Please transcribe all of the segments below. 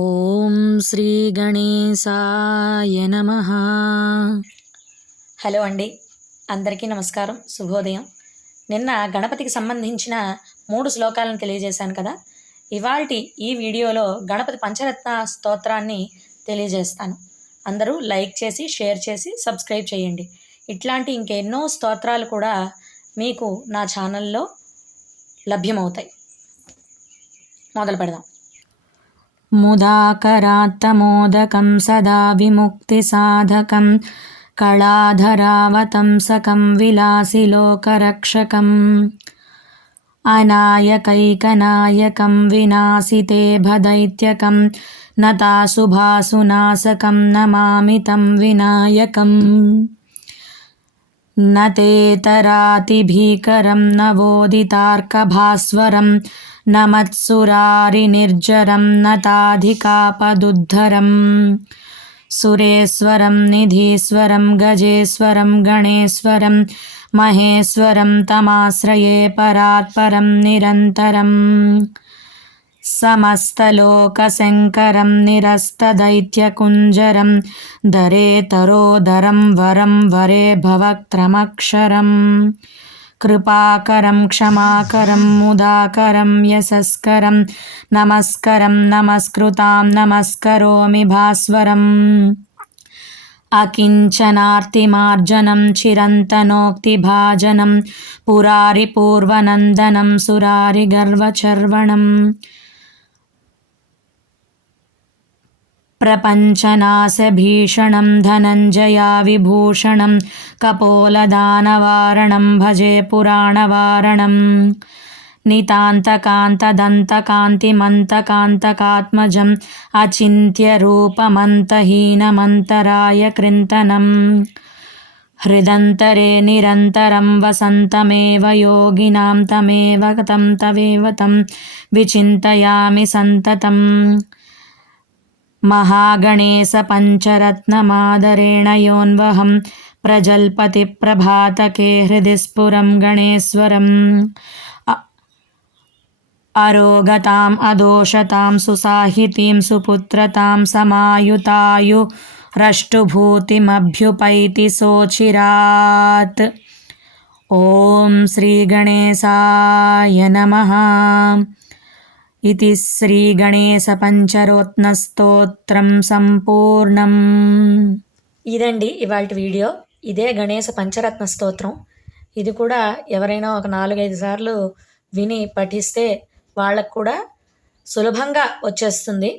ఓం శ్రీ గణేశాయ నమ. హలో అండి అందరికీ నమస్కారం శుభోదయం. నిన్న గణపతికి సంబంధించిన మూడు శ్లోకాలను తెలియజేశాను కదా ఇవాల్టి ఈ వీడియోలో గణపతి పంచరత్న స్తోత్రాన్ని తెలియజేస్తాను. అందరూ లైక్ చేసి షేర్ చేసి సబ్స్క్రైబ్ చేయండి. ఇట్లాంటి ఇంకెన్నో స్తోత్రాలు కూడా మీకు నా ఛానల్లో లభ్యమవుతాయి. మొదలు పెడదాం. मुदाकरात्तमोदकं सदा विमुक्तिसाधकं कलाधरावतंसकं विलासिलोकरक्षकम् अनायकैकनायकं विनाशिते भदैत्यकं नताशुभासुनाशकं नमामि तं विनायकम् न तेतरातिभीकरं नवोदितार्कभास्वरं न मत्सुरारिनिर्जरं नताधिकापदुद्धरम् सुरेश्वरं निधीश्वरं गजेश्वरं गणेश्वरं महेश्वरं तमाश्रये परात्परं निरन्तरम्। समस्तलोकशङ्करं निरस्तदैत्यकुञ्जरं दरेतरोदरं वरं वरे भवक्त्रमक्षरम् कृपाकरं क्षमाकरं मुदाकरं यशस्करं नमस्करं नमस्कृतां नमस्करोमि भास्वरम् अकिञ्चनार्तिमार्जनं चिरन्तनोक्तिभाजनं पुरारिपूर्वनन्दनं सुरारिगर्वचर्वणम् प्रपञ्चनाशभीषणं धनञ्जयाविभूषणं कपोलदानवारणं भजे पुराणवारणम् नितान्तकान्तदन्तकान्तिमन्तकान्तकात्मजम् अचिन्त्यरूपमन्तहीनमन्तराय कृन्तनम् हृदन्तरे निरन्तरं वसन्तमेव योगिनां तमेव तं तवेव तं विचिन्तयामि सन्ततम् महागणेशपञ्चरत्नमादरेण योऽन्वहं प्रजल्पतिप्रभातके हृदि स्फुरं गणेश्वरम् अरोगताम् अदोषतां सुसाहितीं सुपुत्रतां समायुतायुरष्टुभूतिमभ्युपैति सोचिरात्। ॐ श्रीगणेशाय नमः। ఇది శ్రీ గణేశ పంచరోత్నస్తోత్రం సంపూర్ణం ఇదండి ఇవాళ వీడియో. ఇదే గణేశ పంచరత్న స్తోత్రం. ఇది కూడా ఎవరైనా ఒక నాలుగైదు సార్లు విని పఠిస్తే వాళ్ళకు కూడా సులభంగా వచ్చేస్తుంది.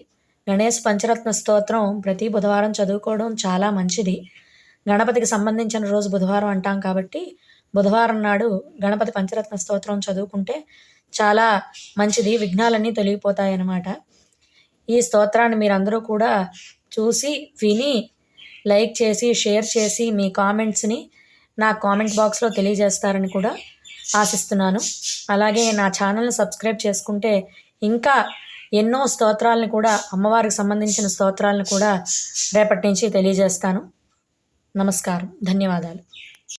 గణేష్ పంచరత్న స్తోత్రం ప్రతి బుధవారం చదువుకోవడం చాలా మంచిది. గణపతికి సంబంధించిన రోజు బుధవారం అంటాం కాబట్టి బుధవారం నాడు గణపతి పంచరత్న స్తోత్రం చదువుకుంటే చాలా మంచిది. విఘ్నాలన్నీ తొలగిపోతాయి అన్నమాట ఈ స్తోత్రాన్ని మీరందరూ కూడా చూసి విని లైక్ చేసి షేర్ చేసి మీ కామెంట్స్ని నా కామెంట్ బాక్స్లో తెలియజేస్తారని కూడా ఆశిస్తున్నాను. అలాగే నా ఛానల్ని సబ్స్క్రైబ్ చేసుకుంటే ఇంకా ఎన్నో స్తోత్రాలను కూడా అమ్మవారికి సంబంధించిన స్తోత్రాలను కూడా రేపటి నుంచి తెలియజేస్తాను. నమస్కారం. ధన్యవాదాలు.